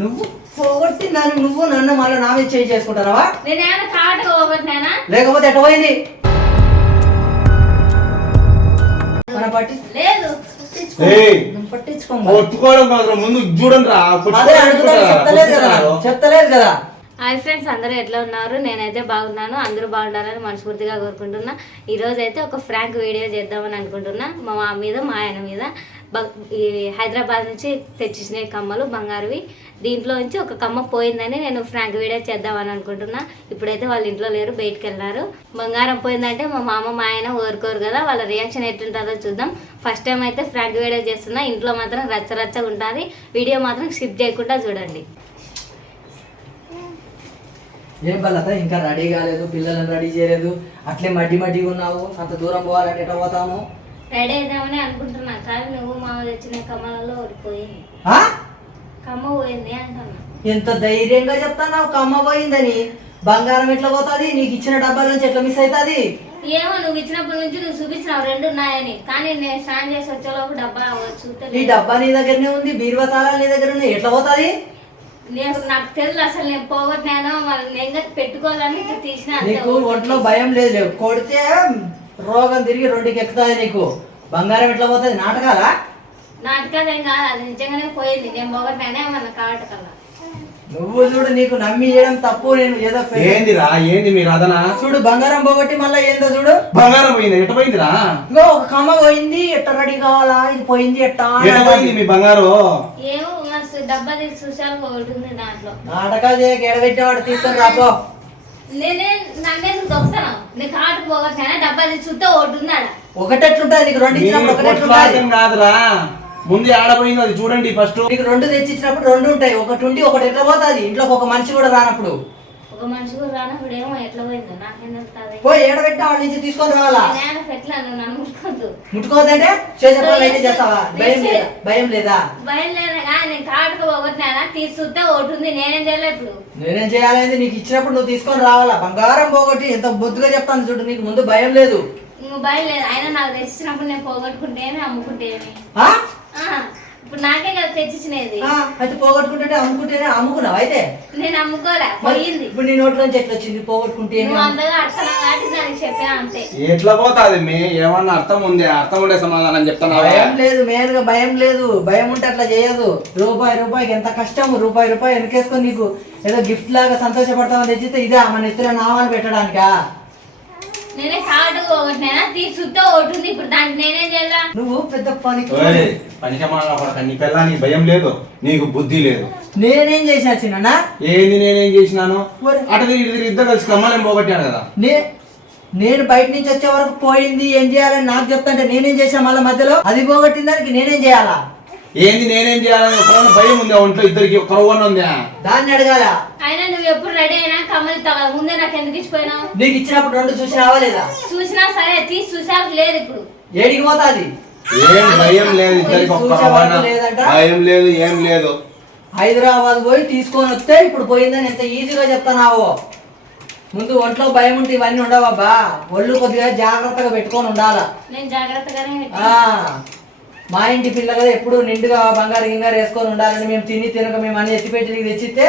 నువ్వు పోగొట్టి నువ్వు నన్ను మళ్ళీ నా మీద చేయి చేసుకుంటారా? లేకపోతే ఎట్ట పోయింది? ముందు చూడండి రా. చెప్తలేదు కదా. హాయ్ ఫ్రెండ్స్, అందరూ ఎట్లా ఉన్నారు? నేనైతే బాగున్నాను. అందరూ బాగుండాలని మనస్ఫూర్తిగా కోరుకుంటున్నా. ఈరోజు అయితే ఒక ఫ్రాంక్ వీడియో చేద్దామని అనుకుంటున్నా. మా మీద మా ఆయన మీద ఈ హైదరాబాద్ నుంచి తెచ్చిన కమ్మలు బంగారువి. దీంట్లో నుంచి ఒక కమ్మ పోయిందని నేను ఫ్రాంక్ వీడియో చేద్దామని అనుకుంటున్నా. ఇప్పుడైతే వాళ్ళ ఇంట్లో లేరు, బయటకు వెళ్ళారు. బంగారం పోయిందంటే మా మామ మా ఆయన ఊరుకోరు కదా, వాళ్ళ రియాక్షన్ ఎట్లుంటుందో చూద్దాం. ఫస్ట్ టైం అయితే ఫ్రాంక్ వీడియో చేస్తున్నా. ఇంట్లో మాత్రం రచ్చరచ్చగా ఉంటుంది. వీడియో మాత్రం స్కిప్ చేయకుండా చూడండి. ఏం పర్లేదా, ఇంకా రెడీ కాలేదు, పిల్లలను రెడీ చేయలేదు, అట్లే మడ్డిగా ఉన్నావు. అంత దూరం పోవాలంటే ఎట్లా పోతాము? రెడీ అయిద్దామని అనుకుంటున్నా, కానీ నువ్వు మామ తెచ్చిన కమ్మలలో ఓడిపోయింది. కమ్మ పోయింది అంటున్నా. ఎంత ధైర్యంగా చెప్తావు కమ్మ పోయిందని? బంగారం ఎట్లా పోతుంది? నీకు ఇచ్చిన డబ్బాల నుంచి ఎట్లా మిస్ అవుతుంది? ఏమో, నువ్వు ఇచ్చినప్పటి నుంచి నువ్వు చూపించినావు రెండు ఉన్నాయని, కానీ నేను స్నానం చేసి వచ్చేలోపు డబ్బా చూస్తే ఈ డబ్బా నీ దగ్గరనే ఉంది, బీరువా తాళాలు నీ దగ్గర ఉన్నాయి, ఎట్లా పోతుంది? నాకు తెలుసు, అసలు నేను పోగొట్టినాను. నేను పెట్టుకోవాలని తీసిన. నీకు ఒంట్లో భయం లేదు, కొడితే రోగం తిరిగి రెండుకి ఎక్కుతుంది. నీకు బంగారం ఎట్లా పోతుంది? నాటకాలా? నాటకాలేం కాదు, అది నిజంగానే పోయింది. నేను పోగొట్టినానే మన కావటకల్లా. నువ్వు చూడు, నీకు నమ్మి చేయడం తప్పు. నేను ఏదో ఏందిరా, ఏంది మీరు అదనా? చూడు, బంగారం పోగొట్టి మళ్ళీ ఏందో చూడు. బంగారం పోయింది, ఎట్ట పోయిందిరా? ఇంకో ఒక కమ్మ పోయింది, ఎట్ట రెడీ కావాలా? ఇది పోయింది ఎట్టా పోయింది మీ బంగారం? ఏమో, డబ్బా తీసి చూసాను, ఒకటి ఉంది దాంట్లో. నాటకాలు చేయక ఎడబెట్టేవాడు తీసుకొని రాపో. నన్నే దొక్కుతాను. నీకు కాటు పోగొట్టినా డబ్బా తీసి చూస్తే ఒకటి ఉన్నాడు. ఒకటెట్లుంటది? నీకు రెండు ఇచ్చినప్పుడు కాదురా, ముందు ఆడపోయింది అది చూడండి. ఫస్ట్ నీకు రెండు తెచ్చిచ్చినప్పుడు రెండు ఉంటాయి, ఒకటి ఉండి ఒకటి ఎట్లా పోతుంది? ఇంట్లోకి ఒక మనిషి కూడా రానప్పుడు. ఒక మనిషి కూడా రానప్పుడు ఏమో ఎట్లా పోయిందో నాకేం తెలుస్తుంది. పోయి ఏడబెట్టిన వాళ్ళ నుంచి తీసుకొని రావాలా? పెట్టలేను, నన్ను ముట్టుకోద్దు. ముట్టుకోవద్దంటే చేసే పనులు అయితే చేస్తావా? భయం లేదా? భయం లేదా? భయం లేదా? నేను కాటుకు పోగొట్టినా తీసి చూస్తే ఒకటి ఉంది. నేనేం చేయలేదు. ఇప్పుడు నేనేం చేయాలి? నీకు ఇచ్చినప్పుడు నువ్వు తీసుకొని రావాలా? బంగారం పోగొట్టి ఎంత బొద్దుగా చెప్తాను చూడు. నీకు ముందు భయం లేదు. నువ్వు భయం లేదు. అయినా నాకు తెచ్చినప్పుడు నేను పోగొట్టుకుంటేమి అమ్ముకుంటేమి. ఇప్పుడు నాకే కదా తెచ్చిచ్చినది. అయితే పోగొట్టుకుంటే అమ్ముకుంటేనే అమ్ముకున్నావు. అయితే నేను అమ్ముకోలే, పోయింది. ఇప్పుడు నీ నోట్లో నుంచి ఎట్లా వచ్చింది? పోగొట్టుకుంటే అంతగా అర్థం కాబట్టి దానికి చెప్పినా అంతే. ఎట్లా పోతాది? మీ ఏమన్నా అర్థం ఉంది? అర్థం ఉండే సమాధానం చెప్తాను. భయం లేదు, మెయిన్ గా భయం లేదు. భయం ఉంటే అట్లా చేయదు. రూపాయికి ఎంత కష్టం. రూపాయి వెనకేసుకొని నీకు ఏదో గిఫ్ట్ లాగా సంతోషపడతామని తెచ్చితే ఇదే మన ఎత్తులో నామాలు పెట్టడానికా? నేనే కాటు పోగొట్టినా తీసి చూస్తే ఒకటి ఉంది. ఇప్పుడు దానికి నేనేం చేయాలా? నువ్వు పెద్ద పనికి నీ పిల్లానికి భయం లేదు, నీకు బుద్ధి లేదు. నేనేం చేసినా చిన్న? ఏంది నేనేం చేసినాను? అటు ఇద్దరు కలిసి కమ్మలేం పోగొట్టాను కదా. నేను బయట నుంచి వచ్చే వరకు పోయింది, ఏం చేయాలని నాకు చెప్తాంటే నేనేం చేసా? మళ్ళీ మధ్యలో అది పోగొట్టిన దానికి నేనేం చేయాలా? ఏంది నేనేం చేయాలని ఒక భయం ఉంది ఒంట్లో, ఇద్దరికి ఒక ఉందా? దాన్ని అడగాల. అయినా నువ్వు ఎప్పుడు రెడీ అయినా కమ్మలు తగల ముందే నాకు ఎందుకు ఇచ్చిపోయినావు? నీకు ఇచ్చినప్పుడు రెండు చూసి రావాలేదా? చూసినా సరే, తీసి చూసాక లేదు. ఇప్పుడు ఏడికి పోతాది? ఏం భయం లేదు, ఇద్దరికి భయం లేదు, ఏం లేదు. హైదరాబాద్ పోయి తీసుకొని వస్తే ఇప్పుడు పోయిందని ఎంత ఈజీగా చెప్తానావో. ముందు ఒంట్లో భయం ఉంటే ఇవన్నీ ఉండవబ్బా. ఒళ్ళు కొద్దిగా జాగ్రత్తగా పెట్టుకొని ఉండాలా. నేను జాగ్రత్తగానే. మా ఇంటి పిల్ల కదా, ఎప్పుడు నిండుగా బంగారు గింగారు వేసుకొని ఉండాలని మేము తినక మేము అన్ని ఎత్తిపెట్టి నీకు తెచ్చితే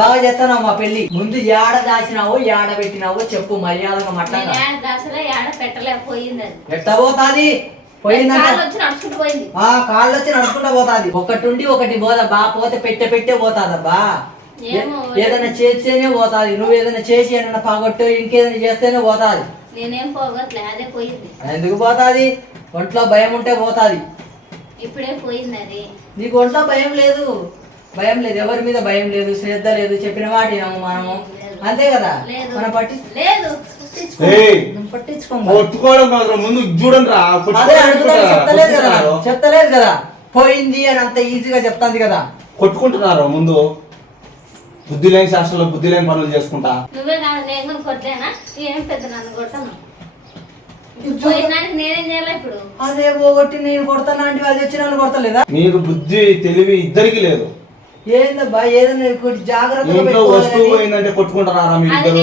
బాగా చేస్తున్నావు మా పెళ్లి. ముందు ఏడ దాచినావో ఏడ పెట్టినావో చెప్పు మర్యాదగా. మట్టంగా ఎట్ట పోతాది? పోయిందంటే కాళ్ళు వచ్చి నడుచుకుంటా పోతాది. ఒకటి ఉండి ఒకటి పోదబ్బా. పోతే పెట్టే పోతాదబ్బా. ఏదైనా చేస్తేనే పోతాది. నువ్వు ఏదైనా చేసి ఏదైనా పగొట్టు ఇంకేదైనా చేస్తేనే పోతాది. నేనేం పోగొట్లే, అదే పోయింది. ఎందుకు పోతాది? ఒంట్లో భయం ఉంటే పోతాది. ఇప్పుడే పోయింది అది. నీకు ఒంట్లో భయం లేదు, ఎవరి మీద భయం లేదు, శ్రద్ధ లేదు, చెప్పిన వాటి మనము అంతే కదా. మనం ముందు చూడండి రా. చెప్తలేదు కదా పోయింది అని అంత ఈజీగా చెప్తాంది కదా. కొట్టుకుంటున్నారు ముందు. బుద్ధి లేని శాస్త్రంలో బుద్ధి లేని పనులు చేసుకుంటా. నువ్వే కాదు, నేను కొట్టలేనా? ఏం పెద్ద నన్ను కొడతాను. అదే పోగొట్టి నేను కొడతాను అంటే అది వచ్చి నన్ను కొడతలేదా? మీకు బుద్ధి తెలివి ఇద్దరికి లేదు. ఏందబ్బా, ఏదైనా జాగ్రత్తగా వస్తువు పోయిందంటే కొట్టుకుంటారా మీ ఇద్దరు?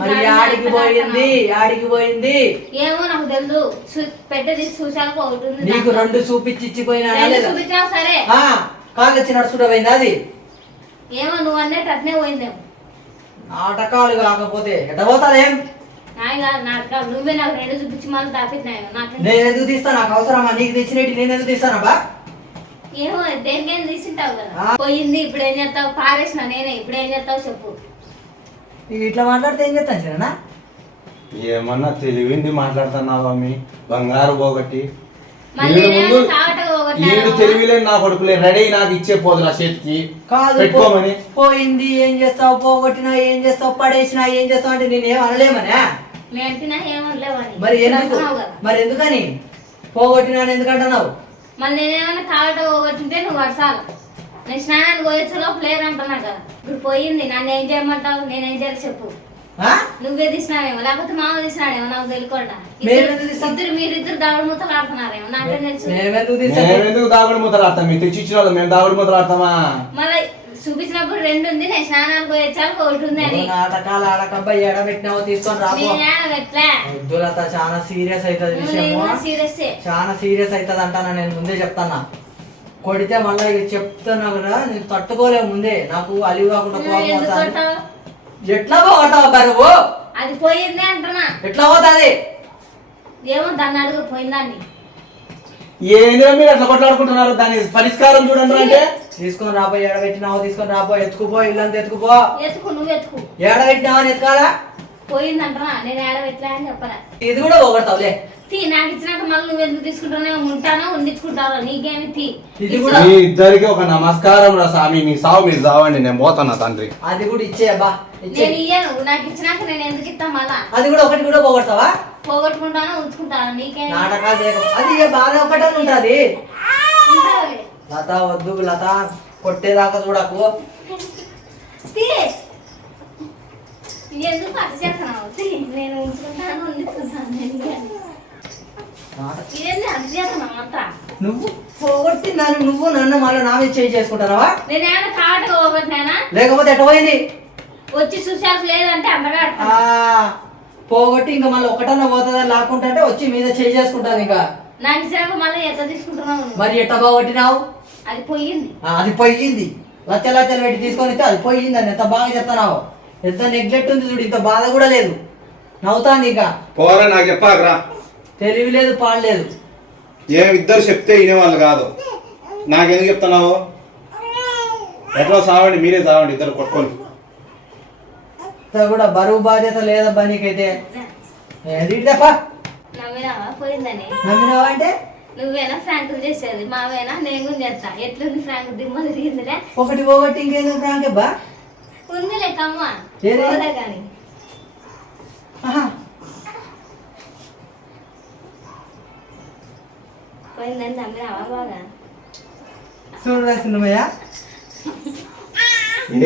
మరి యాడికి పోయింది ఏమో నాకు తెలుసు. పెట్టేది చూసాక నీకు రెండు చూపించి ఇచ్చిపోయినా సరే. కాళ్ళు వచ్చి నడుచుకుంటూ పోయింది అది ఏమో నువ్వు అన్నట్టు అట్నే పోయిందేమో. నాటకాలు కాకపోతే ఎట్ట పోతాదేం? నాటకాలు నువ్వే నాకు 2 చూపించి మళ్ళీ తాపినాయి నాకు. నేను ఎందుకు తీస్తా? నాకు అవసరమా? నీకు తెచ్చినట్టు నేను ఎందుకు తీస్తానబ్బా? ఏమో దేనికైనా తీసింటావు కదా. పోయింది ఇప్పుడు ఏం చేస్తావు? పారేసిన నేనే, ఇప్పుడు ఏం చేస్తావు చెప్పు. ఇట్లా మాట్లాడితే ఏం చేస్తాను సరేనా? ఏమన్నా తెలివింది మాట్లాడుతున్నావా మీ బంగారు పోగొట్టి మళ్ళీ ఈడు తెలివిలేని నా కొడుకులే రెడీ నాకు ఇచ్చే పోదు నా చేతికి కాదు పెట్టుకోమని. పోయింది ఏం చేస్తావు, పోగొట్టినా ఏం చేస్తావు, పడేసినా ఏం చేస్తావు అంటే నేనేం అనలేమనే. మరి ఎందుకని పోగొట్టినా ఎందుకంటున్నావు? మళ్ళీ నేనేమన్నా కావట పోగొట్టింటే నువ్వు వర్షాలు నేను స్నానానికి పోయొచ్చలో ప్లేయర్ అంటున్నా కదా. ఇప్పుడు పోయింది, నన్ను ఏం చేయమంటావు? నేనేం చేయాలి చెప్పు. నువ్వే తీసినావేమో లేకపోతే మామ తీసినాడేమో నాకు తెలియకుండా. మీరిద్దరు దాగుడు మూతలు ఆడుతున్నారేమో నాకేం తెలుసు. ఎందుకు దాగుడు మూతలు ఆడతాం? మీరు తెచ్చిచ్చిన వాళ్ళు మేము దాగుడు మూతలు ఆడతామా? మళ్ళీ చూపించినప్పుడు 2 ఉంది, నేను స్నానానికి పోయొచ్చాను 1 ఉంది అని. నాటకాలు ఆడకబ్బా, ఎడబెట్టినావు తీసుకొని రాబోతులత. చాలా సీరియస్ అవుతుంది విషయం, చాలా సీరియస్ అవుతుంది అంటానా. నేను ముందే చెప్తానా, కొడితే మళ్ళీ చెప్తున్నా కదా నేను తట్టుకోలేవు. ముందే నాకు అలివి కాకుండా కోపం. ఎట్లా పోగొట్టావు నువ్వు? అది పోయింది అంటున్నా. ఎట్లా పోతుంది ఏమో దాన్ని అడుగు పోయిందాన్ని. ఏందో మీరు అట్లా కొట్లాడుకుంటున్నారు, దాని పరిష్కారం చూడండి. అంటే తీసుకొని రాబోయి ఎడబెట్టినావు, తీసుకొని రాబోయి ఎత్తుకుపో, ఇల్లంతా ఎత్తుకుపో. నువ్వు ఎత్తుకు. ఎడబెట్టినావు అని ఎత్తుకోవాలా? పోయిందంటనా? నేను ఏడబెట్టలే అని చెప్పలే. ఇది కూడా పోగొడతావులే. నాకు ఇచ్చినాక మళ్ళీ నువ్వు ఎందుకు తీసుకుంటానే ఉంటానో ఉండించుకుంటావా? నీకేమి మీ ఇద్దరికి ఒక నమస్కారం రా స్వామి. మీ సావు మీరు సావండి, నేను పోతాను తండ్రి. అది కూడా ఇచ్చేయబ్బా. నేను ఇయ్యను, నాకు ఇచ్చినాక నేను ఎందుకు ఇస్తా మళ్ళా? అది కూడా ఒకటి కూడా పోగొడతావా? పోగొట్టుకుంటానో ఉంచుకుంటాను నీకే నాటకాలు అది బాగా ఒకటే ఉంటది. లత వద్దు లత, కొట్టేదాకా చూడకు. ఎందుకు అటు చేస్తున్నావు? నేను ఉంచుకుంటాను ఉంచుకుంటాను. నువ్వు పోగొట్టి నువ్వు నన్ను మళ్ళీ నా మీద చేయి చేసుకుంటావా? నేనేమైనా కాట పోగొట్టినా? లేకపోతే ఎట్ట పోయింది? వచ్చి చూసాక లేదంటే అందగా పోగొట్టి ఇంకా మళ్ళీ ఒకటన్నా పోతుందా లేకుంటే వచ్చి మీద చేయి చేసుకుంటాను. ఇంకా నాకు ఇచ్చాక మళ్ళీ ఎట్లా తీసుకుంటున్నావు? మరి ఎట్ట పోగొట్టినావు? అది పోయింది. అది పోయింది. లచ్చలు లచ్చలు పెట్టి తీసుకొని ఇస్తే అది పోయింది అని ఎంత బాగా చెప్తున్నావు. ఎంత నెగ్లెక్ట్ ఉంది చూడు, ఇంత బాధ కూడా లేదు. నవ్వుతాను ఇంకా. పోరా నాకు చెప్పాకరా. తెలివి లేదు, పాడలేదు. ఇద్దరు చెప్తే వినేవాళ్ళు కాదు. నాకెందుకు చెప్తున్నావు? ఎట్లా సావండి, మీరే సావండి ఇద్దరు కొట్టుకోండి. కూడా బరువు బాధ్యత లేదబ్బా నీకైతే. నమ్మినావా పోయిందని? నమ్మినావా అంటే నువ్వేనా ఫ్రాంక్ చేసేది? మావేనా? నేను కూడా చేస్తా. ఎట్లుంది ఫ్రాంక్? దిమ్మ తిరిగిందిలే. ఒకటి పోగొట్టి ఇంకేదో ఫ్రాంక్ అబ్బా ఉందిలే కమ్మ కానీ పోయిందని నమ్మినావా బాగా? చూడరా సినిమయ్య,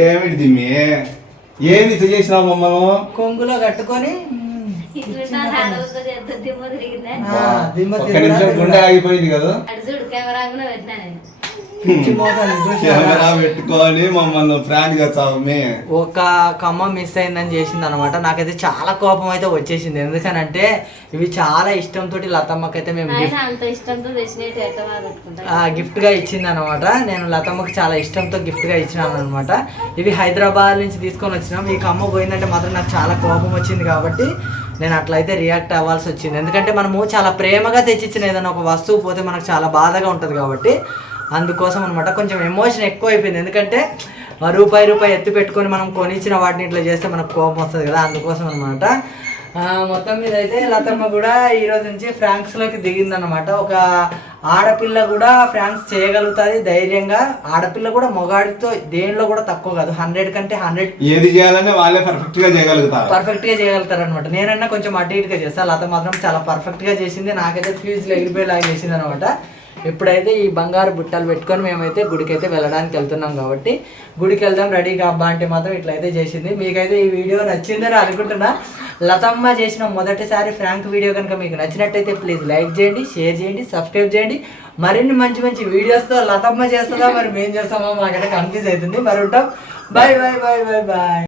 ఏమిటి దిమ్మి? ఏంది చేసినావు మమ్మల్ని? కొంగులో కట్టుకొని గుండె ఆగిపోయింది కదా. కెమెరా కూడా పెట్టినా నేను. పెట్టుకొని మమ్మల్ని ఫ్రాంక్ చేస్తావు. ఒక కమ్మ మిస్ అయిందని చేసింది అనమాట. నాకైతే చాలా కోపం అయితే వచ్చేసింది. ఎందుకనంటే ఇవి చాలా ఇష్టంతో లతమ్మకైతే మేము గిఫ్ట్ గా ఇచ్చింది అనమాట. నేను లతమ్మకి చాలా ఇష్టంతో గిఫ్ట్ గా ఇచ్చినాను అనమాట. ఇవి హైదరాబాద్ నుంచి తీసుకొని వచ్చినాం. ఈ కమ్మ పోయిందంటే మాత్రం నాకు చాలా కోపం వచ్చింది కాబట్టి నేను అట్లయితే రియాక్ట్ అవ్వాల్సి వచ్చింది. ఎందుకంటే మనము చాలా ప్రేమగా తెచ్చిచ్చిన ఏదైనా ఒక వస్తువు పోతే మనకు చాలా బాధగా ఉంటుంది కాబట్టి అందుకోసం అనమాట. కొంచెం ఎమోషన్ ఎక్కువ అయిపోయింది. ఎందుకంటే రూపాయి ఎత్తి పెట్టుకొని మనం కొనిచ్చిన వాటిని ఇట్లా చేస్తే మనకు కోపం వస్తుంది కదా, అందుకోసం అనమాట. మొత్తం మీద అయితే లతమ్మ కూడా ఈరోజు నుంచి ఫ్రాంక్స్లోకి దిగిందనమాట. ఒక ఆడపిల్ల కూడా ఫ్రాంక్స్ చేయగలుగుతుంది ధైర్యంగా. ఆడపిల్ల కూడా మొగాడితో దేనిలో కూడా తక్కువ కాదు. 100 కంటే 100 ఏది చేయాలంటే వాళ్ళే పర్ఫెక్ట్ గా చేయగలుగుతారు అనమాట. నేనన్నా కొంచెం అటు ఇటుగా చేస్తాను, లత మాత్రం చాలా పర్ఫెక్ట్ గా చేసింది. నాకైతే ఫ్యూజ్లో ఎగిరిపోయేలాగా చేసింది అనమాట. ఇప్పుడైతే ఈ బంగారు బుట్టలు పెట్టుకొని మేమైతే గుడికి అయితే వెళ్ళడానికి వెళ్తున్నాం కాబట్టి గుడికి వెళ్దాం రెడీ కాబా అంటే మాత్రం ఇట్లయితే చేసింది. మీకైతే ఈ వీడియో నచ్చిందని అనుకుంటున్నా. లతమ్మ చేసిన మొదటిసారి ఫ్రాంక్ వీడియో కనుక మీకు నచ్చినట్టయితే ప్లీజ్ లైక్ చేయండి, షేర్ చేయండి, సబ్స్క్రైబ్ చేయండి. మరిన్ని మంచి మంచి వీడియోస్తో లతమ్మ చేస్తుందా మరి మేము చేస్తామో మాకైతే కన్ఫ్యూజ్ అవుతుంది. మరి ఉంటాం. Bye bye bye bye bye.